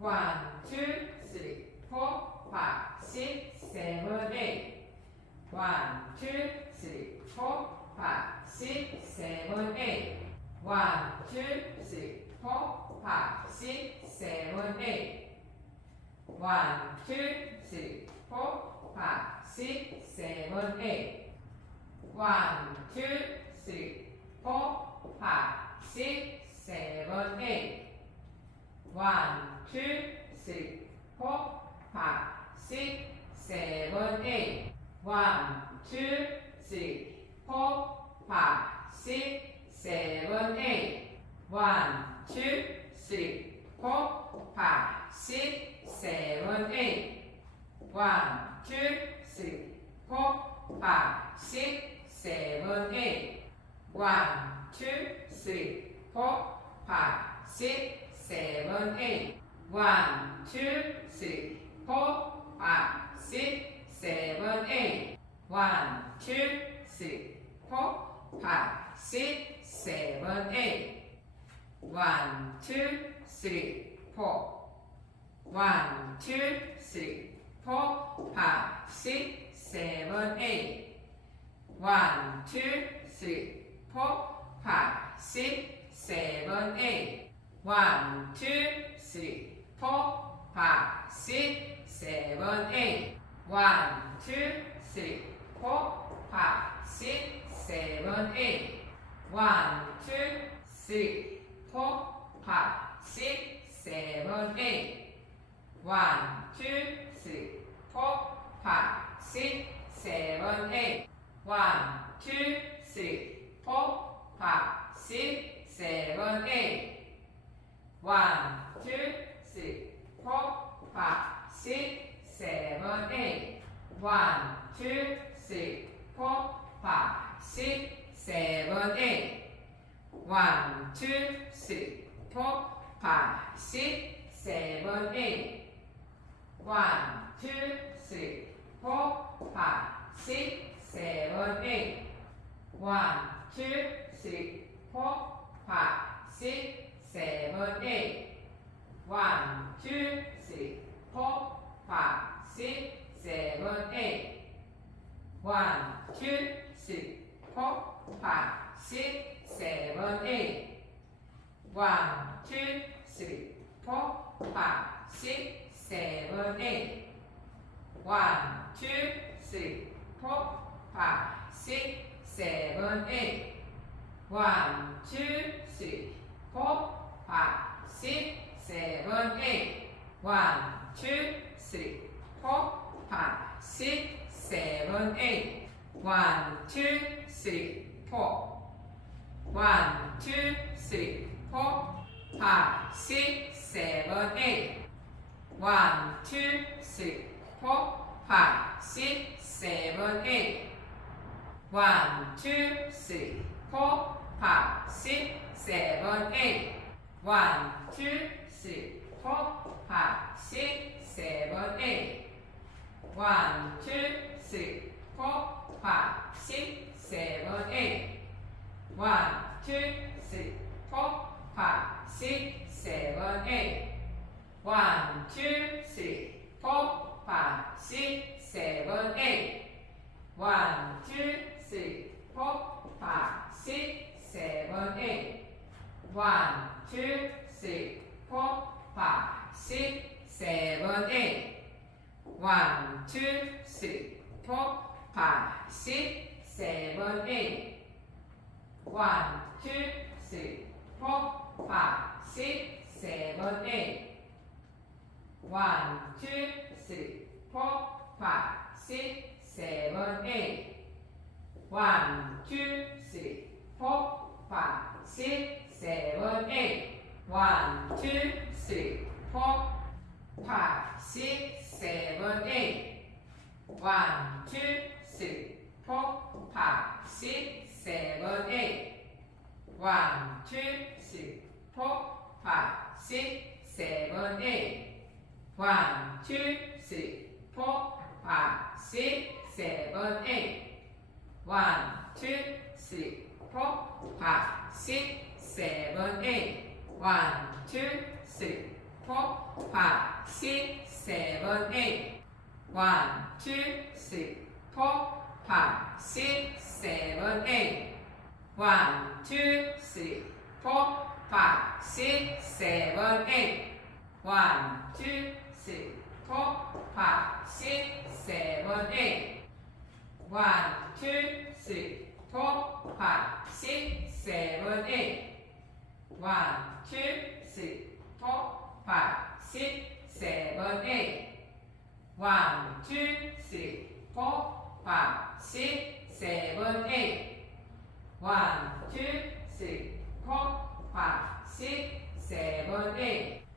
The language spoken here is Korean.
1, 2, 3, 4, 5, 6, 7, 8. 1, 2, 3, 4, 5, 6, 7, 8. 1, 2, 3, 4, 5, 6, 7, 8. 1, 2, 3, 4, 5, 6, 7, 8. 1, 2, 3, 4, 5, 6, 7, 8. 1, 2, 3, 4, 5, 6, 7, 8. 1, 2, 3, 4, 5, 6, 7, 8. 1, 2, 3, 4, 5, 6, 7, 8. 1, 2, 3, 4, 5, 6, 7, 8. 1, 2, 3, 4, 5, 6, 7, 8. 1, 2, 3, 4, 5, 6, 7, 8. 1, 2, 3, 4, 5, 6, 7, 8. 1, 2, 3, 4. 1, 2, 3, 4, 5, 6, 7, 8. 1, 2, 3, 4, 5, 6, 7, 8. 1, 2, 3, 4, 5, 6, 7, 8. 1, 2, 3, 4, 5, 6, 7, 8. 1, 2, 3, 4, 5, 6, 7, 8. 1, 2, 3, 4, 5, 6, 7, 8. 1, 2, 3, 4, 5, 6, 7, 8. 1, 2, 3, 4, 5, 6, 7, 8. 1, 2, 3, 4, 5, 6, 7, 8. 1, 2, 3, 4, 5, 6, 7, 8. 1, 2, 3, 4, 5, 6, 7, 8. 1, 2, 3, 4, 5, 6, 7, 8. 1, 2, 3, 4, 5, 6, 7, 8. 1, 2, 3, 4, 5, 6, 7, 8. 1, 2, 3, 4, 5, 6, 7, 8. 1, 2, 3, 4, 5, 6, 7, 8. 1, 2, 3, 4, 5, 6, 7, 8. 1, 2, 3, 4, 5, 6, 7, 8. 1, 2, 3, 4. 1, 2, 3, 4, 5, 6, 7, 8. 1, 2, 3, 4, 5, 6, 7, 8. 1, 2, 3, 4, 5, 6, 7, 8. 1, 2, 3, 4, 5, 6, 7, 8. 1, 2, 3, 4, 5, 6, 7, 8. 1, 2, 3, 4, 5, 6, 7, 8. 1, 2, 3, 4, 5, 6, 7, 8. 1, 2, 3, 4, 5, 6, 7, 8. 1, 2, 3, 4, 5, 6, 7, 8. 1, 2, 3, 4, 5, 6, 7, 8. 1, 2, 3, 4, 5, 6, 7, 8. 1, 2, 3, 4, 5, 6, 7, 8. 1, 2, 3, 4, 5, 6, 7, 8. 1, 2, 3, 4, 5, 6, 7, 8. 1, 2, 3, 4, 5, 6, 7, 8. 1, 2, 3, 4, 5, 6, 7, 8. 1, 2, 3, 4, 5, 6, 7, 8. 1, 2, 3, 4, 5, 6, 7, 8. 1, 2, 3, 4, 4 5 6 7 8 1 2 3 4 5 6 7 8 1 2 3 4 5 6 7 8 1 2 3 4 5 6 7 8 1 2 3 4 5 6 7 8 1 2 3 4 5 6 7 8 1 2 3 4 5 6 7 8 1 2 3 4 5 6 7 8